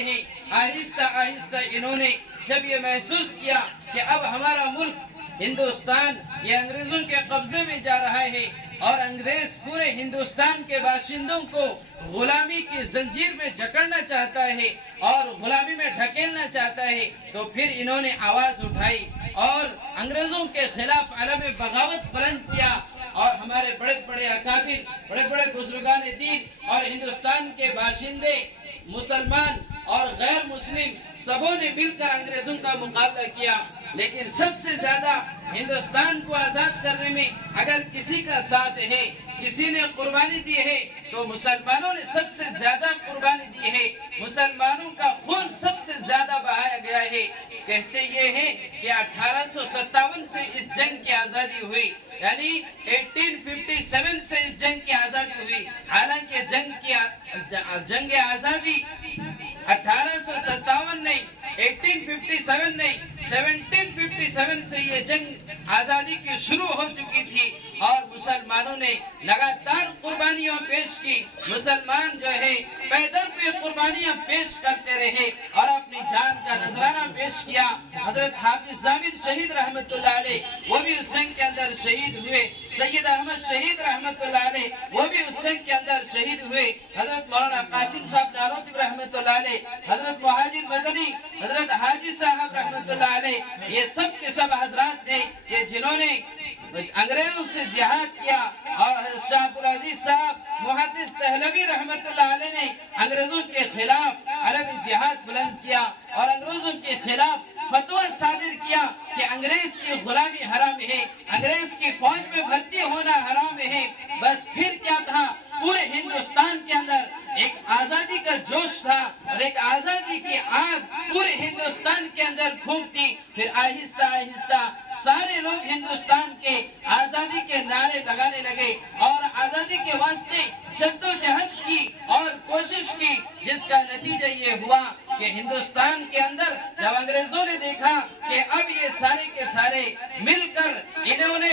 آتے ہیں، آہستہ آہستہ انہوں نے جب یہ محسوس کیا کہ اب ہمارا ملک ہندوستان یہ انگریزوں کے قبضے میں جا رہا ہے اور انگریز پورے ہندوستان کے باشندوں کو غلامی کی زنجیر میں جکڑنا چاہتا ہے اور غلامی میں ڈھکیلنا چاہتا ہے، تو پھر انہوں نے آواز اٹھائی اور انگریزوں کے خلاف علم بغاوت بلند کیا، اور ہمارے بڑے بڑے اکابر، بڑے بڑے بزرگان دین اور ہندوستان کے باشندے، مسلمان اور غیر مسلم، سبوں نے مل کر انگریزوں کا مقابلہ کیا۔ لیکن سب سے زیادہ ہندوستان کو آزاد کرنے میں اگر کسی کا ساتھ ہے، کسی نے قربانی دی ہے، تو مسلمانوں نے سب سے زیادہ قربانی دی ہے، مسلمانوں کا خون سب سے زیادہ بہایا گیا ہے۔ کہتے یہ ہیں کہ 1857 سے اس جنگ کی آزادی ہوئی، یعنی 1857 سے اس جنگ کی آزادی ہوئی، حالانکہ جنگ آزادی 1857 نہیں، 1857 نہیں، 1757 سے یہ جنگ آزادی کی شروع ہو چکی تھی، اور مسلمانوں نے لگاتار قربانیاں پیش کی۔ مسلمان جو ہے پیدل پہ قربانیاں پیش کرتے رہے اور اپنی جان کا نذرانہ پیش کیا۔ حضرت حافظ ضامن شہید رحمت اللہ علیہ وہ بھی اس جنگ کے اندر شہید ہوئے، سید احمد شہید رحمت اللہ علیہ وہ بھی اس جنگ کے اندر شہید ہوئے، حضرت مولانا قاسم صاحب نانوتوی رحمت اللہ علیہ، حضرت مہاجر مدنی، حضرت حاجی صاحب رحمت اللہ علیہ، یہ سب کے سب حضرات تھے کہ جنہوں نے انگریزوں سے جہاد کیا، اور حضرت شاہ عبدالعزیز صاحب محدث دہلوی رحمت اللہ علیہ نے انگریزوں کے خلاف عربی جہاد بلند کیا اور انگریزوں کے خلاف فتویٰ صادر کیا کہ انگریز کی غلامی حرام ہے، انگریز کی فوج میں بھرتی ہونا حرام ہے۔ بس پھر کیا تھا، پورے ہندوستان کے اندر ایک آزادی کا جوش تھا اور ایک آزادی کی آگ پورے ہندوستان کے اندر پھونکتی۔ پھر آہستہ آہستہ سارے لوگ ہندوستان کے آزادی کے نعرے لگانے لگے اور آزادی کے واسطے جدوجہد کی اور کوشش کی، جس کا نتیجہ یہ ہوا کہ ہندوستان کے اندر جب انگریزوں نے دیکھا کہ اب یہ سارے کے سارے مل کر انہوں نے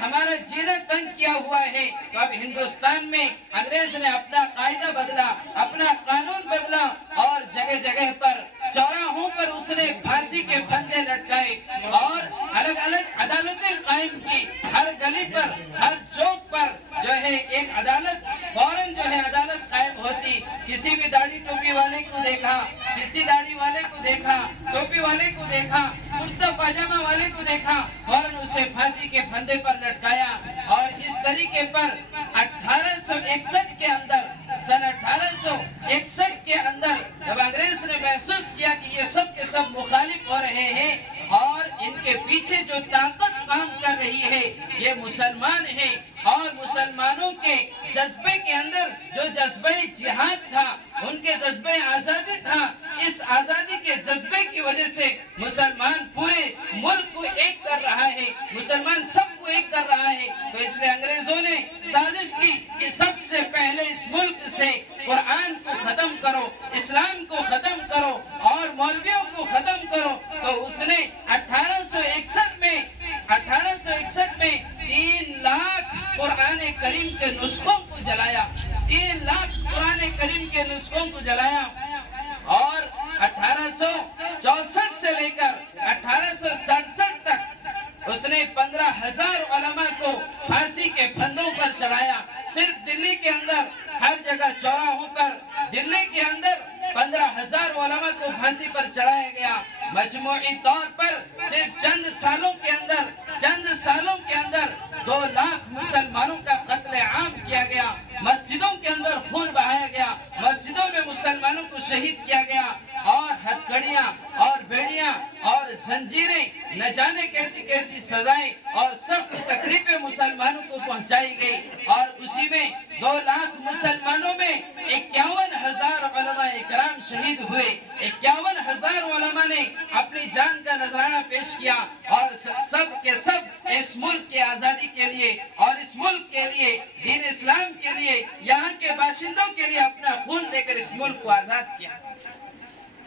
ہمارا جینا تنگ کیا ہوا ہے، تو اب ہندوستان میں انگریز نے اپنا قاعدہ بدلا، اپنا قانون بدلا، اور جگہ جگہ پر چوراہوں پر اس نے پھانسی کے پھندے لٹکائے اور الگ الگ عدالتیں قائم کی۔ ہر گلی پر، ہر چوک پر جو ہے ایک عدالت فوراً جو ہے عدالت قائم ہوتی۔ کسی بھی داڑھی ٹوپی والے کو دیکھا، کسی داڑھی والے کو دیکھا، ٹوپی والے کو دیکھا، کرتا پاجامہ والے کو دیکھا، فوراً اسے پھانسی کے پھندے پر لٹکایا۔ اور اس طریقے پر 1861 کے اندر، سن 1861 کے اندر جب انگریز نے محسوس کیا کہ یہ سب کے سب مخالف ہو رہے ہیں اور ان کے پیچھے جو طاقت کام کر رہی ہے یہ مسلمان ہیں، اور مسلمانوں کے جذبے کے اندر جو جذبہ جہاد تھا، ان کے جذبہ آزادی تھا، اس آزادی کے جذبے کی وجہ سے مسلمان پورے ملک کو ایک کر رہا ہے، مسلمان سب کو ایک کر رہا ہے۔ تو اس لیے انگریزوں نے سازش کی کہ سب سے پہلے اس ملک سے قرآن کو ختم کرو، اسلام کو ختم کرو اور مولویوں کو ختم کرو۔ تو اس نے 1861 میں 3 لاکھ قرآن کریم کے نسخوں کو جلایا، 3 لاکھ قرآن کریم کے نسخوں کو جلایا، اور 1864 سے لے کر 1867 تک اس نے 15,000 علماء کو پھانسی کے پھندوں پر چلایا۔ صرف دلی کے اندر ہر جگہ چوراہوں پر دلی کے اندر 15,000 علماء کو پھانسی پر چڑھایا گیا۔ مجموعی طور پر صرف چند سالوں کے اندر 2 لاکھ مسلمانوں کا قتل عام کیا گیا، مسجدوں کے اندر خون بہایا گیا، مسجدوں میں مسلمانوں کو شہید کیا گیا، اور ہتھکڑیاں اور بیڑیاں اور زنجیریں، نہ جانے کیسی کیسی سزائیں اور سخت تکلیفیں مسلمانوں کو پہنچائی گئی۔ اور اسی میں 2 لاکھ مسلمانوں میں 51,000 علماء اکرام شہید ہوئے، 51,000 علماء نے اپنی جان کا نذرانہ پیش کیا، اور سب کے سب اس ملک کی آزادی کے لیے اور اس ملک کے لیے، دین اسلام کے لیے، یہاں کے باشندوں کے لیے اپنا خون دے کر اس ملک کو آزاد کیا۔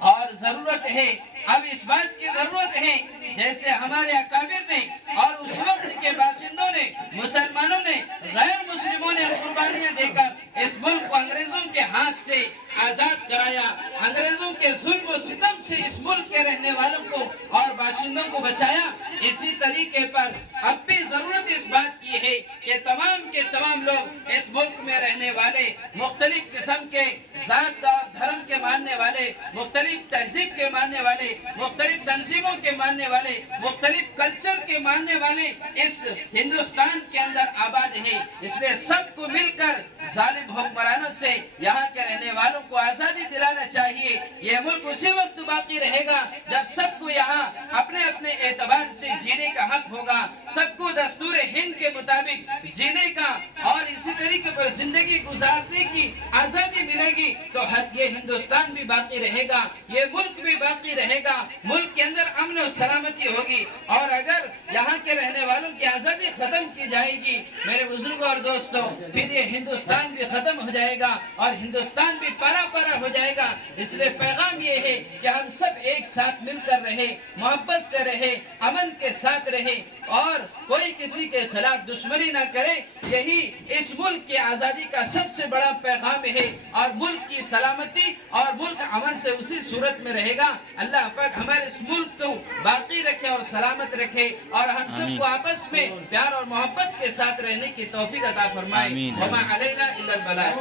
اور ضرورت ہے، اب اس بات کی ضرورت ہے جیسے ہمارے اکابر نے اور اس وقت کے باشندوں نے، مسلمانوں نے، غیر مسلموں نے قربانیاں دے کر اس ملک کو انگریزوں کے ہاتھ سے آزاد کرایا، انگریزوں کے ظلم و ستم سے اس ملک کے رہنے والوں کو اور باشندوں کو بچایا، اسی طریقے پر اب بھی ضرورت اس بات کی ہے کہ تمام کے تمام لوگ اس ملک میں رہنے والے، مختلف قسم کے ذات اور دھرم کے ماننے والے، مختلف تہذیب کے ماننے والے، مختلف تنظیموں کے ماننے والے، مختلف کلچر کے ماننے والے اس ہندوستان کے اندر آباد ہیں، اس لیے سب کو مل کر ظالم حکمرانوں سے یہاں کے رہنے والوں کو آزادی دلانا چاہیے۔ یہ ملک اسی وقت باقی رہے گا جب سب کو یہاں اپنے اپنے اعتبار سے جینے کا حق ہوگا، سب کو دستور ہند کے مطابق جینے کا اور اسی طریقے پر زندگی گزارنے کی آزادی ملے گی تو یہ ہندوستان بھی باقی رہے گا، یہ ملک بھی باقی رہے گا، ملک کے اندر امن و سلامتی ہوگی۔ اور اگر یہاں کے رہنے والوں کی آزادی ختم کی جائے گی میرے بزرگوں اور دوستوں، پھر یہ ہندوستان بھی ختم ہو جائے گا اور ہندوستان بھی پارا پارا ہو جائے گا۔ اس لیے پیغام یہ ہے کہ ہم سب ایک ساتھ مل کر رہے، محبت سے رہے، امن کے ساتھ رہے اور کوئی کسی کے خلاف دشمنی نہ کرے۔ یہی اس ملک کی آزادی کا سب سے بڑا پیغام ہے اور ملک کی سلامتی اور ملک امن سے اسی صورت میں رہے گا۔ اللہ پاک ہمارے اس ملک کو باقی رکھے اور سلامت رکھے اور ہم سب کو آپس میں پیار اور محبت کے ساتھ رہنے کی توفیق عطا فرمائے۔ وما علینا الا البلاغ۔